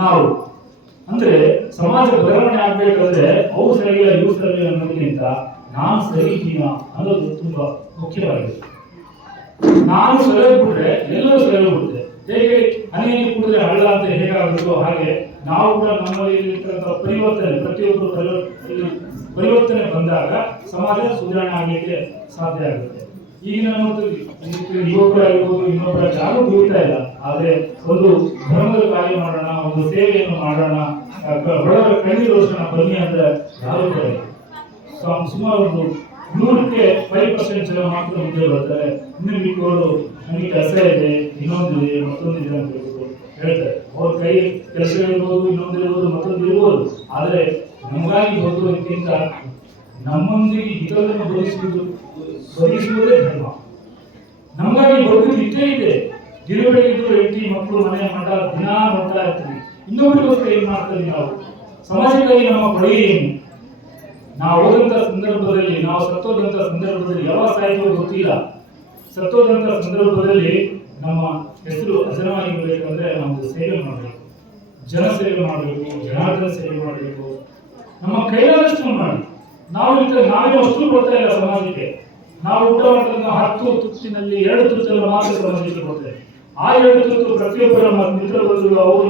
ನಾವು ಅಂದ್ರೆ ಸಮಾಜ ಬದಲಾವಣೆ ಆಗ್ಬೇಕಾದ್ರೆ ಅವ್ರು ಸರಿಯಿಲ್ಲ ಇವ್ರು ಸರಿಯಿಲ್ಲ ಅನ್ನೋದಕ್ಕಿಂತ ನಾನು ಸರಿ ಇದೀನ ಅನ್ನೋದು ತುಂಬಾ ಮುಖ್ಯವಾಗಿದೆ. ನಾನು ಸರಿಯಾಗ್ಬಿಟ್ರೆ ಎಲ್ಲರೂ ಸರಿಯಾಗ್ಬಿಡುತ್ತೆ. ಹೇಗೆ ಹನಿಯಲ್ಲಿ ಕುಡಿದ್ರೆ ಹಳ್ಳ ಅಂತ ಹೇಗಾಗುತ್ತೋ ಹಾಗೆ ನಾವು ಕೂಡ ನಮ್ಮಲ್ಲಿ ಇರ್ತಕ್ಕಂಥ ಪರಿವರ್ತನೆ ಪ್ರತಿಯೊಬ್ಬರು ಪರಿವರ್ತನೆ ಬಂದಾಗ ಸಮಾಜ ಸುಧಾರಣೆ ಆಗಲಿಕ್ಕೆ ಸಾಧ್ಯ ಆಗುತ್ತೆ. ಈಗಿನ ಯುವಕರಾಗಿರ್ಬೋದು ಇನ್ನೊಬ್ಬರ ಯಾರು ದುಡಿತಾ ಇಲ್ಲ, ಆದ್ರೆ ಒಂದು ಧರ್ಮದ ಕಾರ್ಯ ಮಾಡೋಣ, ಒಂದು ಸೇವೆಯನ್ನು ಮಾಡೋಣ, ಬಡವರ ಕಣ್ಣೀರೋಷಣ ಬನ್ನಿ ಅಂದ್ರೆ ಯಾರು ಸುಮಾರು ಒಂದು 100ಕ್ಕೆ 5% ಜನ ಮಾತ್ರ ಮುಂದೆ ಬರ್ತಾರೆ. ಇನ್ನು ಮಿಕ್ಕವರು ನನಗೆ ಕೆಲಸ ಇದೆ, ಇನ್ನೊಂದಿದೆ, ಮತ್ತೊಂದಿದೆ ಅಂತ ಹೇಳ್ತಾರೆ. ಅವ್ರ ಕೈ ಕೆಲಸ ಇರ್ಬೋದು, ಇನ್ನೊಂದಿರ್ಬೋದು, ಮತ್ತೊಂದು ಇರ್ಬೋದು. ಆದ್ರೆ ನಮಗಾಗಿ ಬದುಕೋದಕ್ಕಿಂತ ನಮ್ಮೊಂದಿಗೆ ಇತರರನ್ನು ಬದುಕಿಸುವುದೇ ಧರ್ಮ. ನಮಗಾಗಿ ಬದುಕು ಇದ್ದೇ ಇದೆ. ದಿನಗಳಿದ್ದು ಹೆಂಡತಿ ಮಕ್ಕಳು ಮನೆ ಮಠ ದಿನ ನೋಡ್ತಾ ಇರ್ತೀವಿ. ಇನ್ನೊಬ್ಬರಿಗೋಸ್ಕರ ಏನ್ ಮಾಡ್ತೀವಿ ನಾವು? ಸಮಾಜಕ್ಕಾಗಿ ನಮ್ಮ ಕೊಡುಗೆ ಏನು? ನಾವು ಹೋದಂತ ಸಂದರ್ಭದಲ್ಲಿ, ನಾವು ಸತ್ತೋದಂತ ಸಂದರ್ಭದಲ್ಲಿ ಯಾವಾಗ ಸಾಯಿತೋ ಗೊತ್ತಿಲ್ಲ. ಸತ್ತೋದಂತ ಸಂದರ್ಭದಲ್ಲಿ ನಮ್ಮ ಹೆಸರು ಅಜರವಾಗಿರ್ಬೇಕಂದ್ರೆ ನಾವು ಸೇವೆ ಮಾಡಬೇಕು, ಜನ ಸೇವೆ ಮಾಡಬೇಕು, ಜನಾರ್ದನ ಸೇವೆ ಮಾಡಬೇಕು. ನಮ್ಮ ಕೈಲಾದಷ್ಟು ಮಾಡಿ. ನಾವೇ ವಸ್ತು ಕೊಡ್ತಾ ಇಲ್ಲ ಸಮಾಜಕ್ಕೆ. ನಾವು ಊಟ ಮಾಡಿದ 10 ತುತ್ತಿನಲ್ಲಿ 2 ತುತ್ತನ್ನು ಮಾತ್ರ ಸಮಾಜಕ್ಕೆ ಕೊಡ್ತೇವೆ. ಆ 2 ತುತ್ತು ಪ್ರತಿಯೊಬ್ಬರ ಮಿತ್ರರು ಅವರು